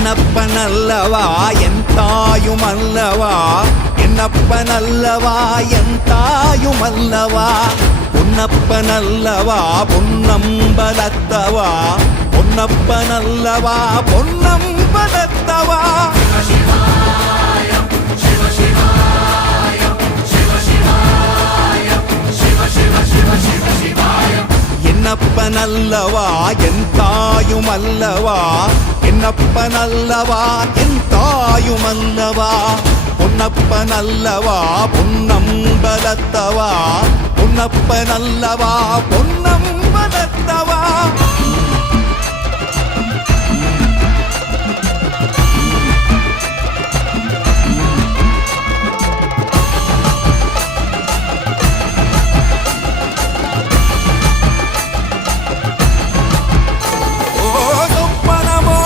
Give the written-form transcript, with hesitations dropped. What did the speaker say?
என்னப்பனல்லவா என் தாயுமல்லவா என்னப்பனல்லவா என் தாயுமல்லவா பொன்னப்பனல்லவா பொன்னம்பலத்தவா பொன்னப்பனல்லவா பொன்னம்பலத்தவா என்னப்பனல்லவா என் தாயுமல்லவா என்னப்பனல்லவா என் தாயுமல்லவா பொன்னப்பனல்லவா பொன்னம்பலத்தவா பொன்னப்பனல்லவா பொன்னம்பலத்தவா